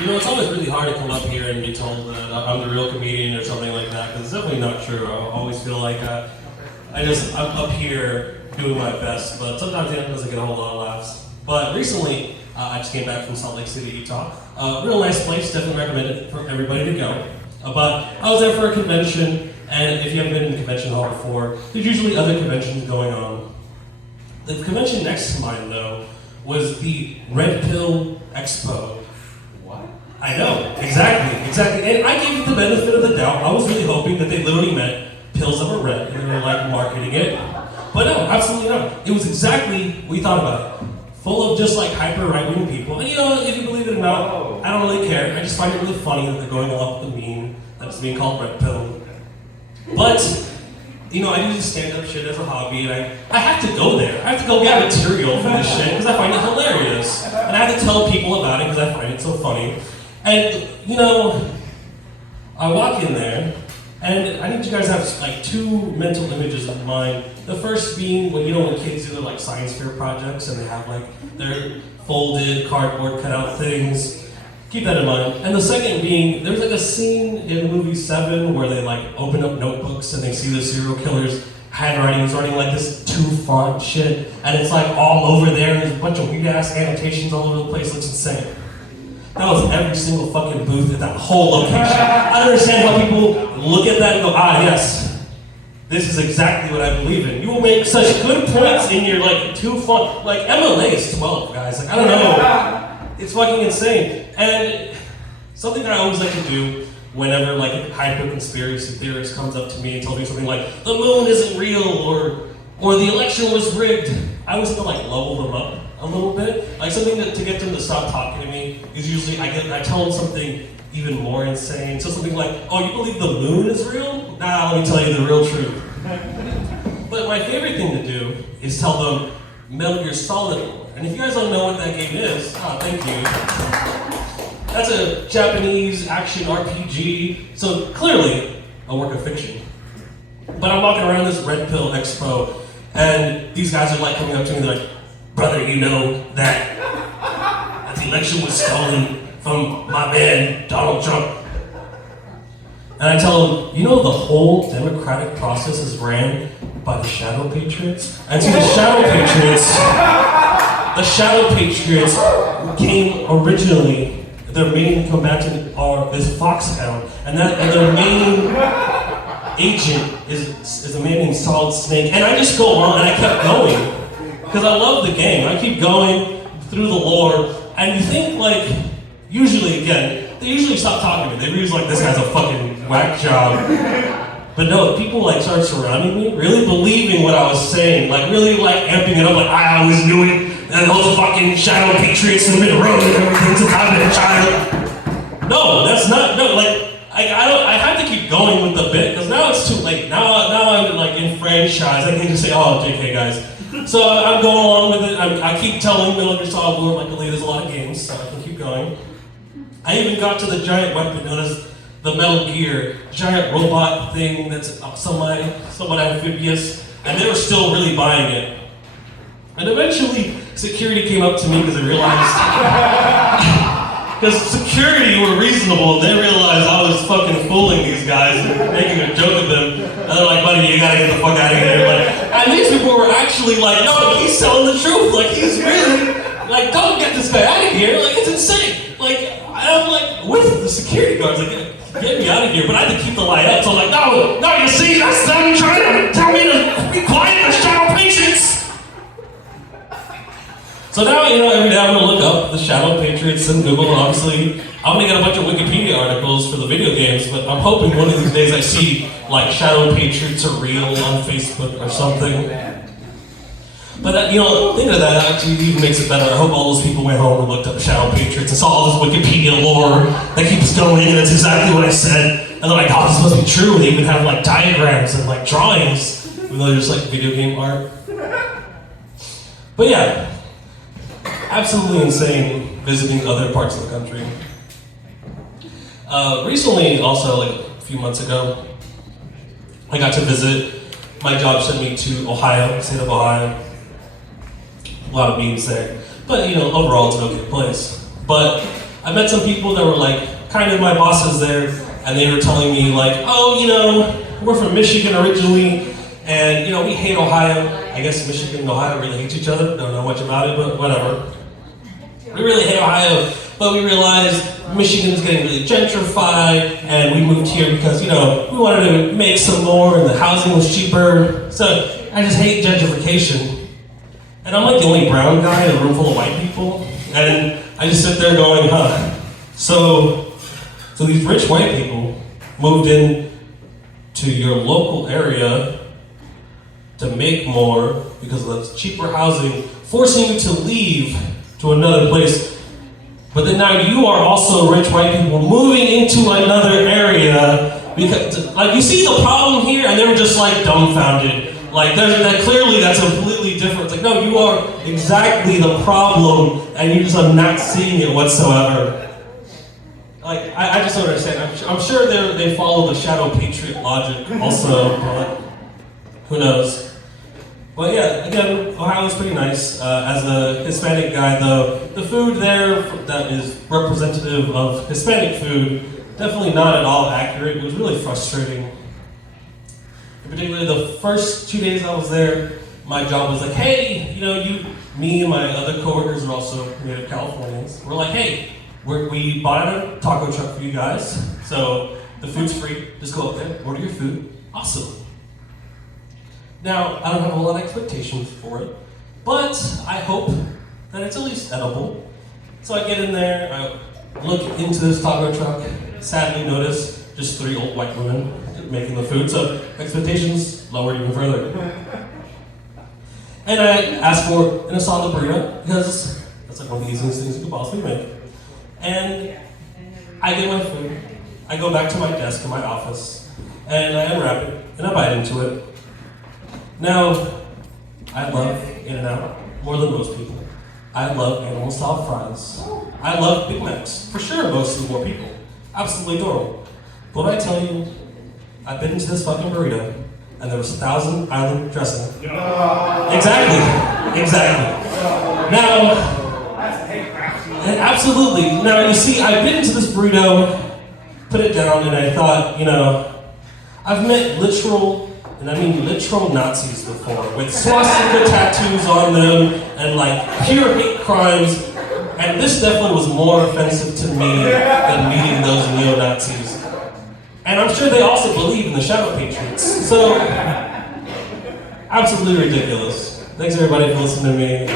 You know, it's always really hard to come up here and be told that I'm the real comedian or something like that, because it's definitely not true. I always feel like I'm up here doing my best, but sometimes it doesn't get a whole lot of laughs. But recently, I just came back from Salt Lake City, Utah. Real nice place, definitely recommend it for everybody to go. But I was there for a convention, and if you haven't been in the convention hall before, there's usually other conventions going on. The convention next to mine, though, was the Red Pill Expo. I know, exactly. And I gave it the benefit of the doubt. I was really hoping that they literally meant pills that were red and they were like marketing it. But no, absolutely not. It was exactly what we thought about it. Full of just like hyper right-wing people. And you know, if you believe it or not, I don't really care. I just find it really funny that they're going along with the meme that's being called red pill. But, you know, I do this stand-up shit as a hobby, and I have to go there. I have to go get material for this shit because I find it hilarious. And I have to tell people about it because I find it so funny. And, you know, I walk in there, and I need you guys to have like two mental images in mind. The first being when, you know, when kids do their like science fair projects and they have like their folded cardboard cutout things. Keep that in mind. And the second being, there's like a scene in the movie Seven where they like open up notebooks and they see the serial killer's handwriting. He's writing like this 2-font shit, and it's like all over there, and there's a bunch of weird ass annotations all over the place. It looks insane. That was every single fucking booth at that whole location. I don't understand how people look at that and go, yes, this is exactly what I believe in. You will make such good points in your like 2-font, like MLA is 12, guys. Like, I don't know. It's fucking insane. And something that I always like to do whenever like a hyper conspiracy theorist comes up to me and tells me something like, the moon isn't real, or the election was rigged, I always have to like level them up a little bit. Like something to get them to stop talking to me is usually I tell them something even more insane. So something like, oh, you believe the moon is real? Nah, let me tell you the real truth. But my favorite thing to do is tell them Metal Gear Solid lore. And if you guys don't know what that game is, thank you. That's a Japanese action RPG, so clearly a work of fiction. But I'm walking around this Red Pill Expo, and these guys are like coming up to me, they're like, brother, you know that the election was stolen from my man, Donald Trump. And I tell them, you know the whole democratic process is ran by the Shadow Patriots? And see, the Shadow Patriots came originally, their main combatant is Foxhound, and their main agent is a man named Solid Snake. And I just go on, and I kept going. Because I love the game. I keep going through the lore, and you think like, usually again, they usually stop talking to me. They usually like, this guy's a fucking whack job. But no, people like started surrounding me, really believing what I was saying, like really like amping it up, like I always knew it, and all the fucking Shadow Patriots in the middle road and everything's a time and a child. No, that's not, no, like, I have to keep going with the bit, because now it's too late. Now I'm like enfranchised. I can just say, oh, JK guys. So I'm going along with it. I keep telling Metal Gear Solid lore, like, there's a lot of games, so I can keep going. I even got to the giant weapon known as the Metal Gear, giant robot thing that's somewhat amphibious, and they were still really buying it. And eventually, security came up to me because they realized, because security were reasonable, they realized I was fucking fooling these guys and making a joke of them. And they're like, buddy, you gotta get the fuck out of here. And these people were actually like, no, he's telling the truth. Like, he's really, like, don't get this guy out of here. Like, it's insane. Like, I'm like, with the security guards, like, get me out of here. But I had to keep the light up. So I'm like, no, you see, that's them trying to tell me to be quiet, the Shadow Patriots. So now, you know, every day I'm gonna look up the Shadow Patriots in Google, and obviously, I'm gonna get a bunch of Wikipedia articles for the video games, but I'm hoping one of these days I see, like, Shadow Patriots are real on Facebook or something. But, that, you know, think of that actually even makes it better. I hope all those people went home and looked up Shadow Patriots and saw all this Wikipedia lore that keeps going, and that's exactly what I said. And they're like, oh, this must be true. They even have, like, diagrams and, like, drawings, even though they're just, like, video game art. But yeah. Absolutely insane visiting other parts of the country. Recently, also like a few months ago, I got to visit. My job sent me to Ohio, state of Ohio. A lot of memes there, but you know, overall it's an okay place. But I met some people that were like, kind of my bosses there, and they were telling me like, oh, you know, we're from Michigan originally, and you know, we hate Ohio. I guess Michigan and Ohio really hate each other. Don't know much about it, but whatever. We really hate Ohio, but we realized Michigan is getting really gentrified, and we moved here because, you know, we wanted to make some more, and the housing was cheaper. So I just hate gentrification. And I'm like the only brown guy in a room full of white people, and I just sit there going, huh. So these rich white people moved in to your local area to make more because of the cheaper housing, forcing you to leave to another place. But then now you are also rich white people moving into another area because, like, you see the problem here, and they were just like dumbfounded. Like, that clearly that's completely different. It's like, no, you are exactly the problem, and you just are not seeing it whatsoever. Like, I just don't understand. I'm sure they follow the shadow patriot logic also, but who knows? But yeah, again, Ohio is pretty nice. As a Hispanic guy, though, the food there that is representative of Hispanic food, definitely not at all accurate. It was really frustrating. In particular, the first 2 days I was there, my job was like, hey, you know, me and my other coworkers are also native Californians. We're like, hey, we bought a taco truck for you guys, so the food's free. Just go up there, order your food. Awesome. Now, I don't have a whole lot of expectations for it, but I hope that it's at least edible. So I get in there, I look into this taco truck, sadly notice just 3 old white women making the food, so expectations lower even further. And I ask for an asada burrito, because that's like one of the easiest things you could possibly make. And I get my food, I go back to my desk in my office, and I unwrap it, and I bite into it. Now, I love In-N-Out more than most people. I love animal-style fries. I love Big Macs, for sure, most of more people. Absolutely adorable. But when I tell you, I've been into this fucking burrito, and there was Thousand Island dressing. Exactly. Now, absolutely. Now, you see, I've been into this burrito, put it down, and I thought, you know, I've met literal Nazis before, with swastika tattoos on them, and like pure hate crimes, and this definitely was more offensive to me than meeting those neo-Nazis. And I'm sure they also believe in the shadow patriots, so absolutely ridiculous. Thanks everybody for listening to me.